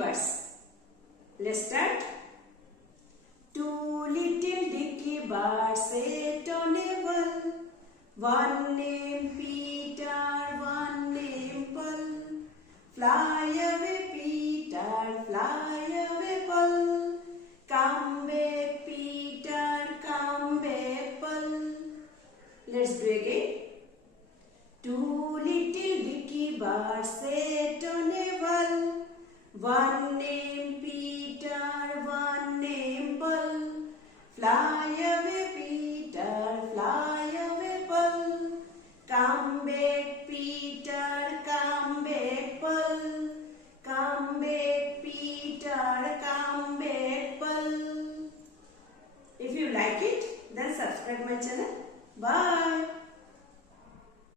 birds. Let's start. Two little dicky birds sat on a wall. One named Peter, one named Paul. Fly away, Peter, fly away, Paul. Come back, Peter, come back, Paul. Let's do again. Two little dicky birds sat on a wall. One named Peter, one named Paul. Fly away, Peter, fly away, Paul. Come back, Peter, come back, Paul. Come back, Peter, come back, Paul. If you like it, then subscribe my channel. Bye.